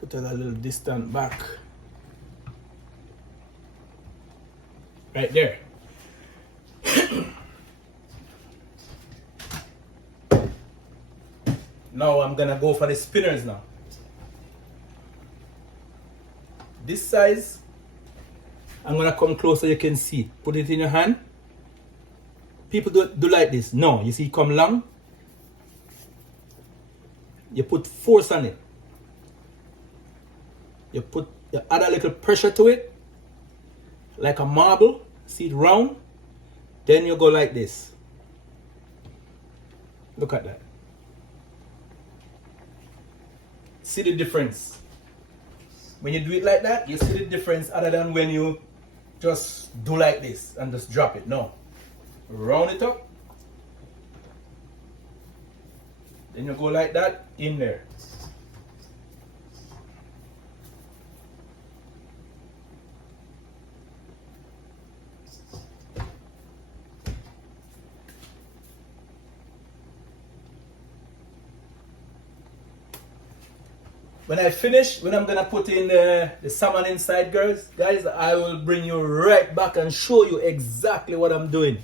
Put it a little distant back. Right there. Now I'm gonna go for the spinners now. This size, I'm gonna come close so you can see. Put it in your hand. People do like this. No, you see, come long. You put force on it. You add a little pressure to it, like a marble. See it round. Then you go like this. Look at that. See the difference. When you do it like that, you see the difference other than when you just do like this and just drop it. No. Round it up. Then you go like that in there. When I finish, when I'm gonna put in the salmon inside, guys, I will bring you right back and show you exactly what I'm doing.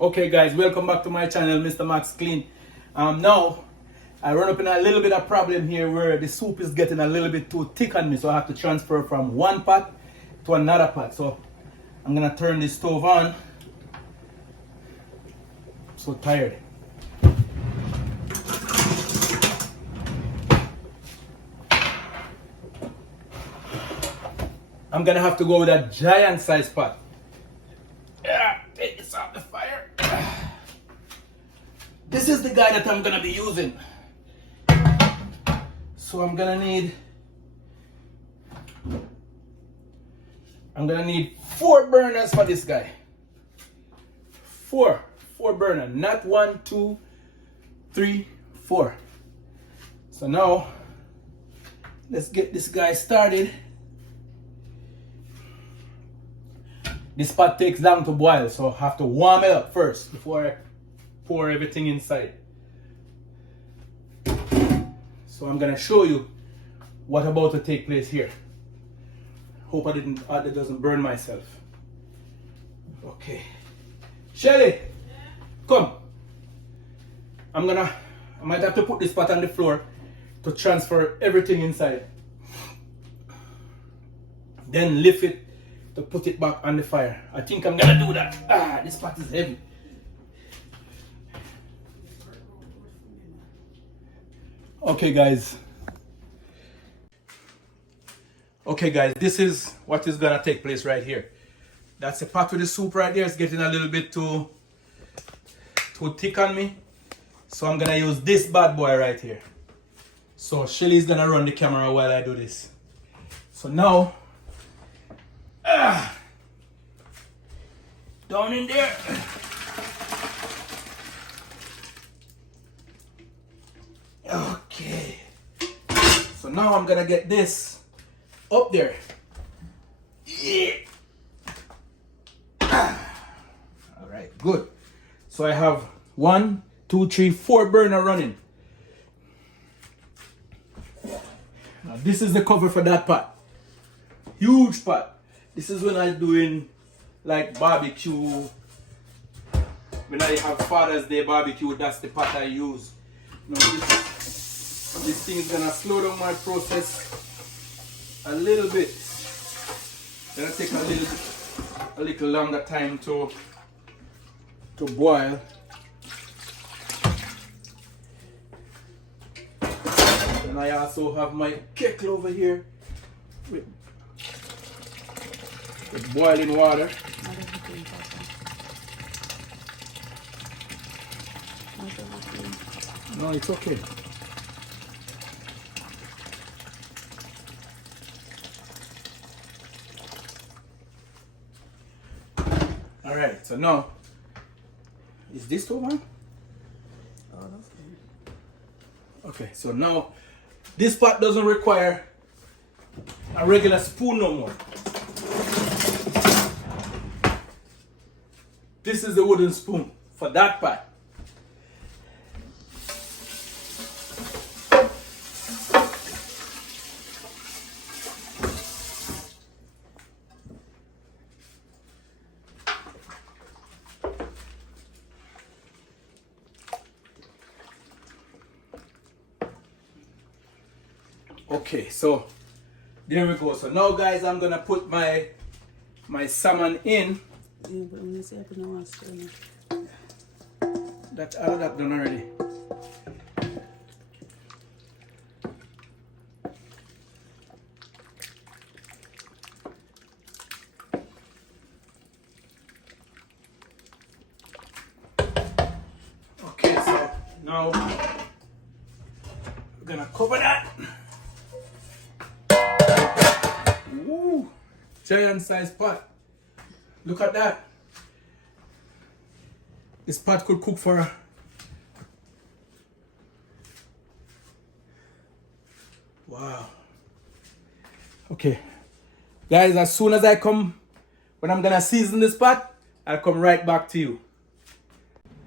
Okay guys, welcome back to my channel, Mr. Max Clean. Now, I run up in a little bit of problem here where the soup is getting a little bit too thick on me, so I have to transfer from one pot to another pot. So I'm gonna turn the stove on. I'm so tired. I'm gonna have to go with a giant size pot. Yeah, take this off the fire. This is the guy that I'm gonna be using. So I'm gonna need 4 burners for this guy. Four burner, not 1, 2, 3, 4. So now let's get this guy started. This pot takes long to boil, so I have to warm it up first before I pour everything inside. So I'm gonna show you what about to take place here. Hope it doesn't burn myself. Okay, Shelly, come. I might have to put this pot on the floor to transfer everything inside. Then lift it to put it back on the fire. I think I'm gonna do that. This pot is heavy. Okay guys, this is what is gonna take place right here. That's the pot with the soup right there. It's getting a little bit too thick on me, so I'm gonna use this bad boy right here. So Shelly's gonna run the camera while I do this. So now, down in there. Okay, so now I'm gonna get this up there. Yeah. All right, good. So I have 1, 2, 3, 4 burner running. Now this is the cover for that pot. Huge pot. This is when I'm doing like barbecue. When I have Father's Day barbecue, that's the pot I use. Now this thing is gonna slow down my process a little bit. Gonna take a little longer time to boil. And I also have my kettle over here with boiling water. No, it's okay. All right, so now, is this the one? Oh, that's good. Okay, so now this pot doesn't require a regular spoon no more. This is the wooden spoon for that pot. Okay, so there we go. So now guys, I'm gonna put my salmon in. Yeah, but when you say I put no water, That all of that done already. Okay, so now we're gonna cover that. Woo! Giant size pot. Look at that. This pot could cook for wow. Okay. Guys, as soon as I come, when I'm gonna season this pot, I'll come right back to you.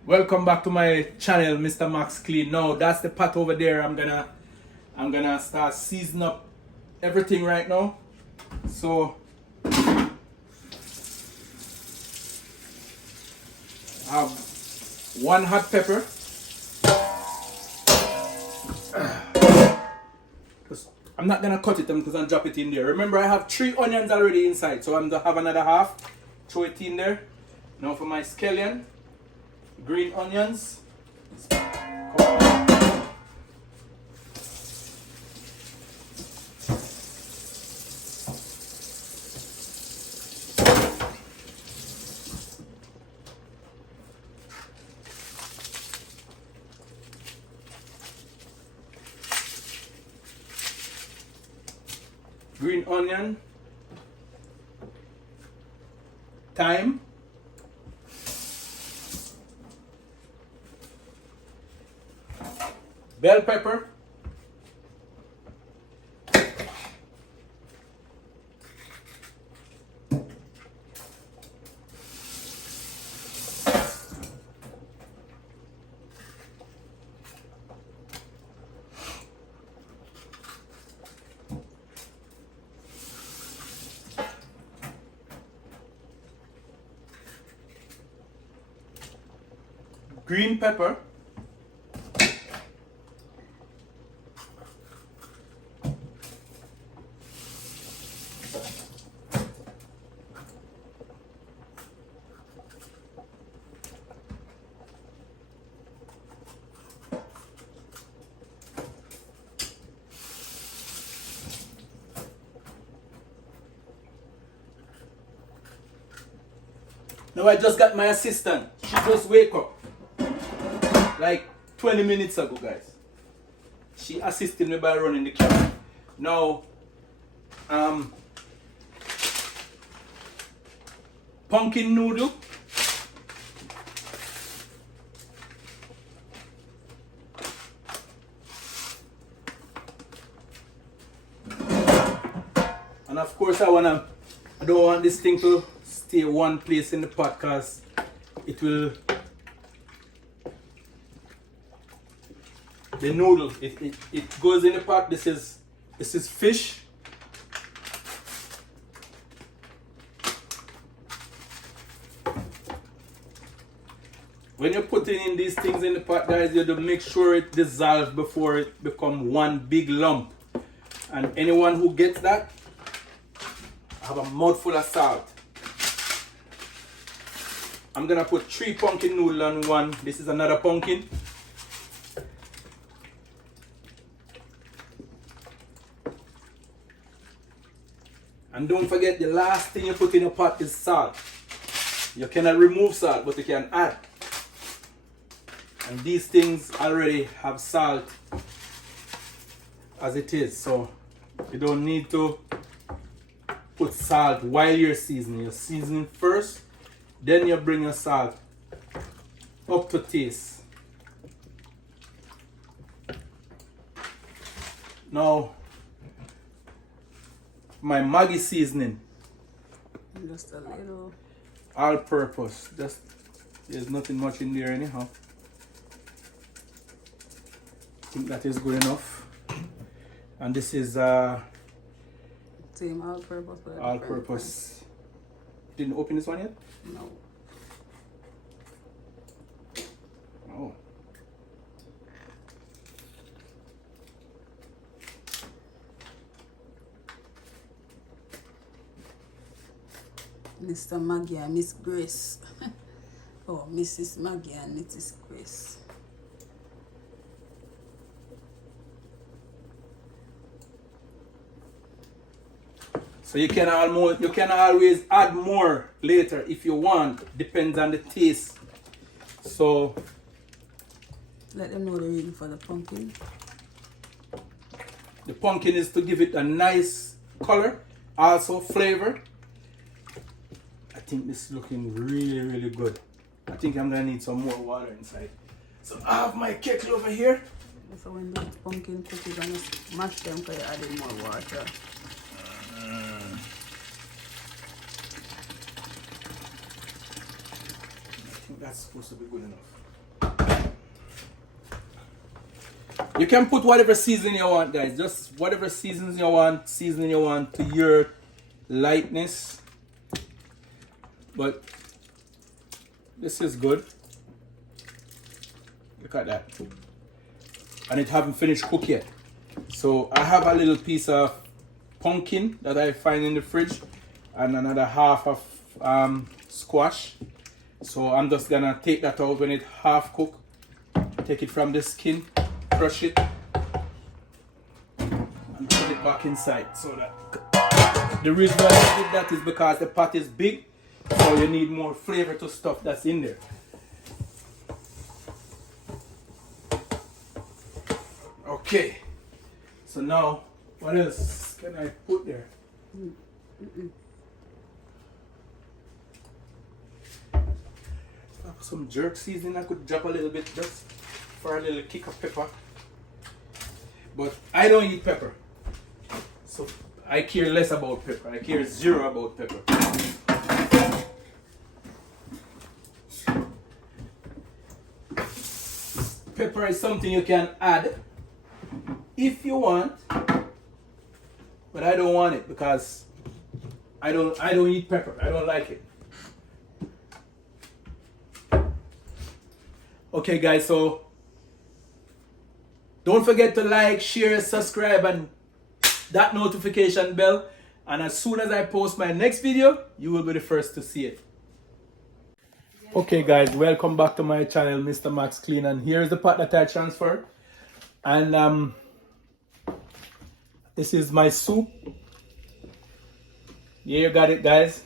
Welcome back to my channel, Mr. Max Clean. Now that's the pot over there. I'm gonna start seasoning up everything right now. So I have 1 hot pepper. I'm not gonna cut it because I'll drop it in there. Remember, I have 3 onions already inside, so I'm gonna have another half. Throw it in there. Now for my scallion, green onions. green onion, thyme, bell pepper, green pepper, now I just got my assistant. She just wake up like 20 minutes ago, guys. She assisted me by running the camera. Now, pumpkin noodle. And of course I don't want this thing to stay one place in the pot because it will, the noodle, it goes in the pot. This is fish. When you're putting in these things in the pot, guys, you have to make sure it dissolves before it becomes one big lump. And anyone who gets that, have a mouthful of salt. I'm gonna put 3 pumpkin noodle on one. This is another pumpkin. And don't forget, the last thing you put in a pot is salt. You cannot remove salt, but you can add. And these things already have salt as it is, so you don't need to put salt while you're seasoning. You're seasoning first, then you bring your salt up to taste. Now, my Maggi seasoning. Just a little. All purpose. Just, there's nothing much in there anyhow. I think that is good enough. And this is Same all purpose. But all purpose. You didn't open this one yet? No. Oh. Mr. Maggie and Miss Grace. Oh, Mrs. Maggie and Mrs. Grace. So you can always add more later if you want. Depends on the taste. So Let them know the reason for the pumpkin. the pumpkin is to give it a nice color, also flavor. I think this is looking really, really good. I think I'm gonna need some more water inside. So I have my kettle over here. So when the pumpkin cook, you're gonna mash them because you're adding more water. I think that's supposed to be good enough. You can put whatever seasoning you want, guys. Just whatever seasoning you want to your lightness. But this is good. Look at that. And it haven't finished cook yet. So I have a little piece of pumpkin that I find in the fridge and another half of squash. So I'm just gonna take that out when it half cooked. Take it from the skin, crush it, and put it back inside. So that the reason why I did that is because the pot is big, so you need more flavor to stuff that's in there. Okay. So now, what else? can I put there? Some jerk seasoning I could drop a little bit just for a little kick of pepper. But I don't eat pepper. So I care less about pepper. I care zero about pepper. Pepper is something you can add if you want, but I don't want it because I don't eat pepper. I don't like it. Okay guys, so don't forget to like, share, subscribe and that notification bell, and as soon as I post my next video, you will be the first to see it. Okay guys, welcome back to my channel, Mr. Max Clean, and here's the pot that I transferred. And this is my soup. Yeah, you got it guys.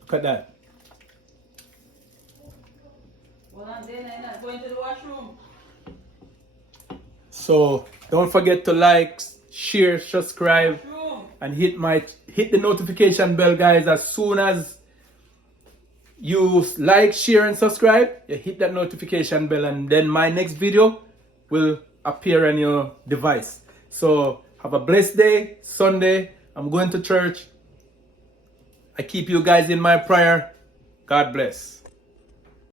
Look at that. Well, I'm going to the washroom. So don't forget to like, share, subscribe, and hit the notification bell guys. As soon as you like, share and subscribe, you hit that notification bell, and then my next video will appear on your device. So have a blessed day. Sunday, I'm going to church. I keep you guys in my prayer. God bless.